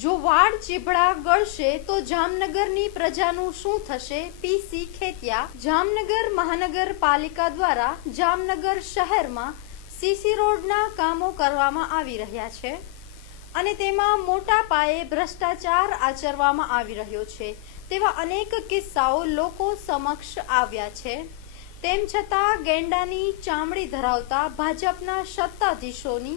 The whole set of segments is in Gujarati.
જો વાડ ચીભડા ગળશે તો જામનગરની પ્રજાનું શું થશે? પીસી ખેતિયા. જામનગર મહાનગરપાલિકા દ્વારા જામનગર શહેરમાં સીસી રોડના કામો કરવામાં આવી રહ્યા છે અને તેમાં મોટા પાયે ભ્રષ્ટાચાર આચરવામાં આવી રહ્યો છે તેવા અનેક કિસ્સાઓ લોકો સમક્ષ આવ્યા છે। તેમ છતાં ગેંડાની ચામડી ધરાવતા ભાજપના સત્તાધીશોની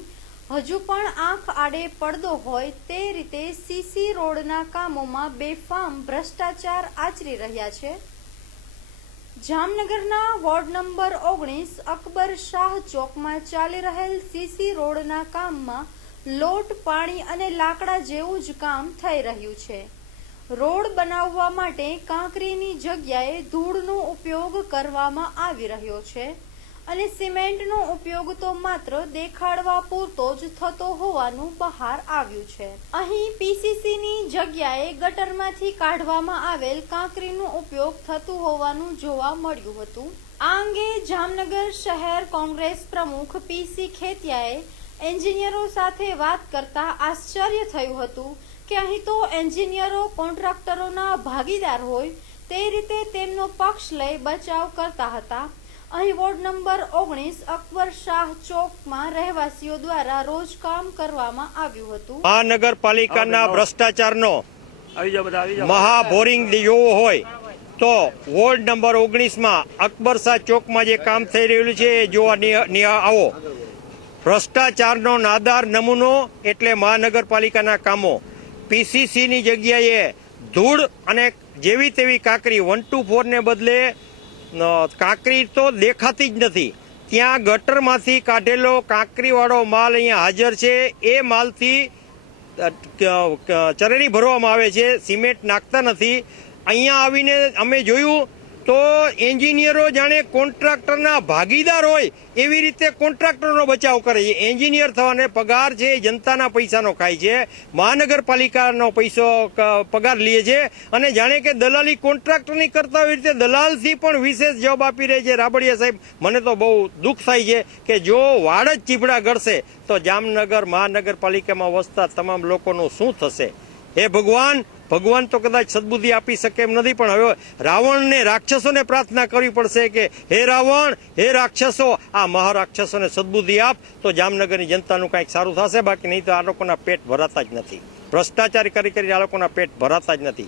હજુ પણ આંખ આડે પડદો હોય તે રીતે સીસી રોડના કામોમાં બેફામ ભ્રષ્ટાચાર આચરી રહ્યા છે। જામનગરના વોર્ડ નંબર 19 અકબર શાહ ચોકમાં ચાલી રહેલ સીસી રોડના કામમાં લોટ, પાણી અને લાકડા જેવું જ કામ થઈ રહ્યું છે। રોડ બનાવવા માટે કાંકરીની જગ્યાએ ધૂળનો ઉપયોગ કરવામાં આવી રહ્યો છે અને સિમેન્ટનો ઉપયોગ તો માત્ર દેખાડવા પૂરતો જ થતો હોવાનું બહાર આવ્યું છે। અહીં પીસીસીની જગ્યાએ ગટરમાંથી કાઢવામાં આવેલ કાંકરીનો ઉપયોગ થતું હોવાનું જોવા મળ્યું હતું। આ અંગે જામનગર શહેર કોંગ્રેસ પ્રમુખ પીસી ખેતિયાએ એન્જિનિયરો સાથે વાત કરતા આશ્ચર્ય થયું હતું કે અહીં તો એન્જિનિયરો કોન્ટ્રાક્ટરોના ભાગીદાર હોય તે રીતે તેમનો પક્ષ લઈ બચાવ કરતા હતા। અહીં વોર્ડ નંબર 19 અકબર શાહ ચોકમાં રહેવાસીઓ દ્વારા રોજ કામ કરવામાં આવ્યું હતું। મહાનગરપાલિકાના ભ્રષ્ટાચારનો મહાભોરિંગ જોવો હોય તો વોર્ડ નંબર 19માં અકબર શાહ ચોકમાં જે કામ થઈ રહ્યું છે એ જોવા આવો। ભ્રષ્ટાચારનો નાદાર નમૂનો એટલે મહાનગરપાલિકાના કામો। પીસીસીની જગ્યાએ ધૂળ અને જેવી તેવી કાંકરી 1 to 4 ને બદલે કાંકરી તો દેખાતી જ નથી। ત્યાં ગટરમાંથી કાઢેલો કાંકરીવાળો માલ અહીંયા હાજર છે। એ માલથી ચરણી ભરવામાં આવે છે, સિમેન્ટ નાખતા નથી। અહીંયા આવીને અમે જોયું તો એન્જિનિયરો જાણે કોન્ટ્રાક્ટરના ભાગીદાર હોય એવી રીતે કોન્ટ્રાક્ટરનો બચાવ કરે છે। એન્જિનિયર થવાને પગાર છે એ જનતાના પૈસાનો ખાય છે, મહાનગરપાલિકાનો પૈસો પગાર લે છે અને જાણે કે દલાલી કોન્ટ્રાક્ટરની કરતા હોય રીતે દલાલથી પણ વિશેષ જવાબ આપી રહે છે। રાબડિયા સાહેબ, મને તો બહુ દુઃખ થાય છે કે જો વાડ જ ચીભડા ગળશે તો જામનગર મહાનગરપાલિકામાં વસતા તમામ લોકોનું શું થશે? હે ભગવાન તો કદાચ સદબુદ્ધિ આપી શકે એમ નથી, પણ હવે રાવણને, રાક્ષસોને પ્રાર્થના કરવી પડશે કે હે રાવણ, હે રાક્ષસો, આ મહારાક્ષસોને સદબુદ્ધિ આપ તો જામનગરની જનતાનું કંઈક સારું થશે। બાકી નહીં તો આ લોકોના પેટ ભરાતા જ નથી। ભ્રષ્ટાચાર કરી આ લોકોના પેટ ભરાતા જ નથી।